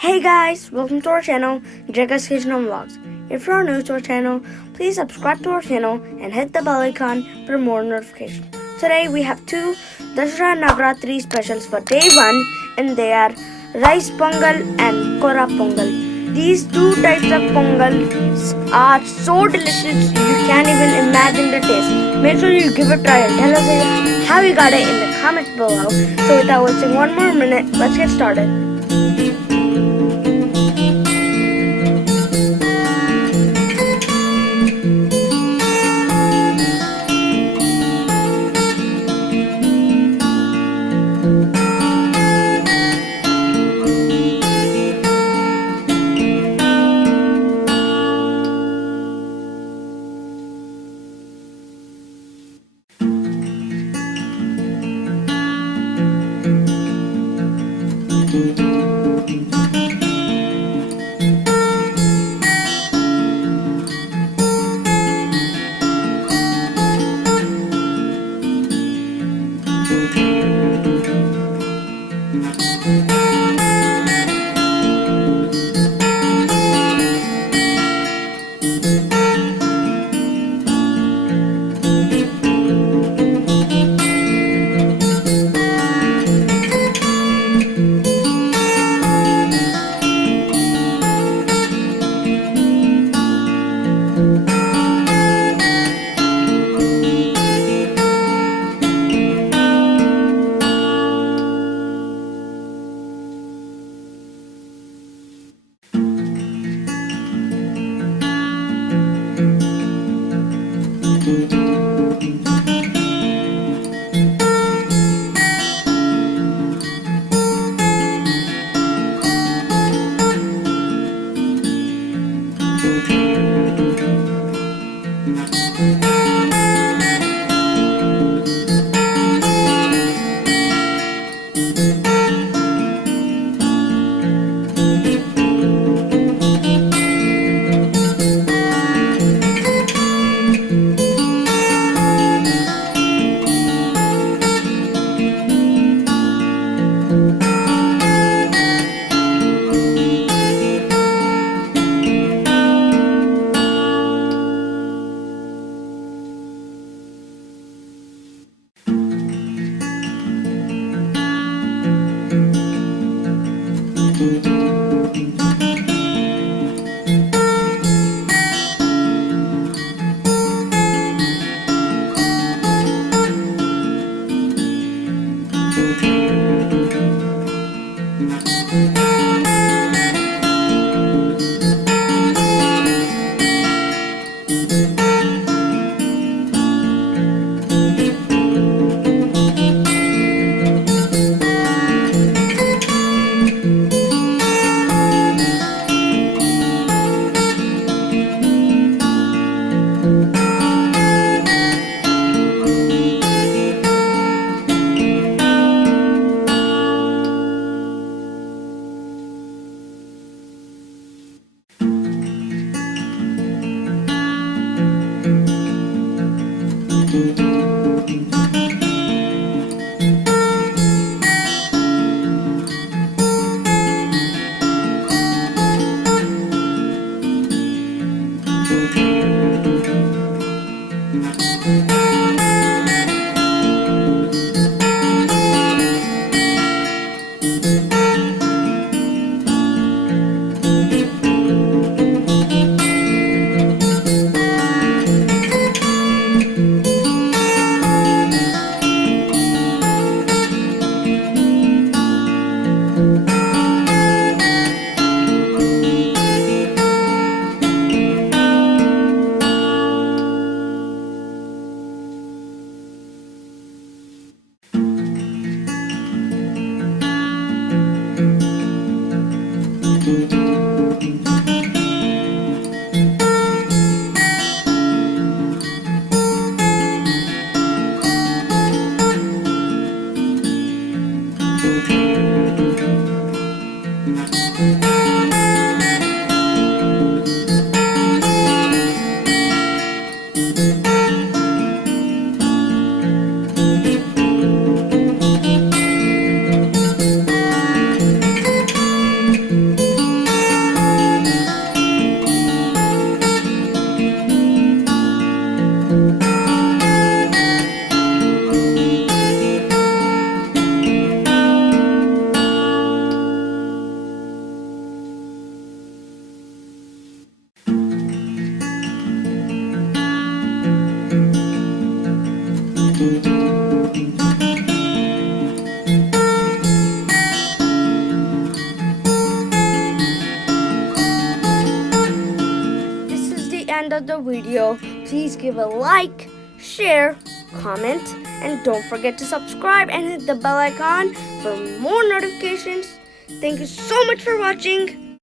Hey guys, welcome to our channel, Jaga's Kitchen and Vlogs. If you're new to our channel, please subscribe to our channel and hit the bell icon for more notifications. Today we have two Dussehra Navaratri specials for day 1 and they are rice pongal and Korra pongal. These two types of pongals are so delicious you can't even imagine the taste. Make sure you give it a try and tell us how you got it in the comments below. So without wasting one more minute, let's get started. This is the end of the video. Please give a like, share, comment, and don't forget to subscribe and hit the bell icon for more notifications. Thank you so much for watching.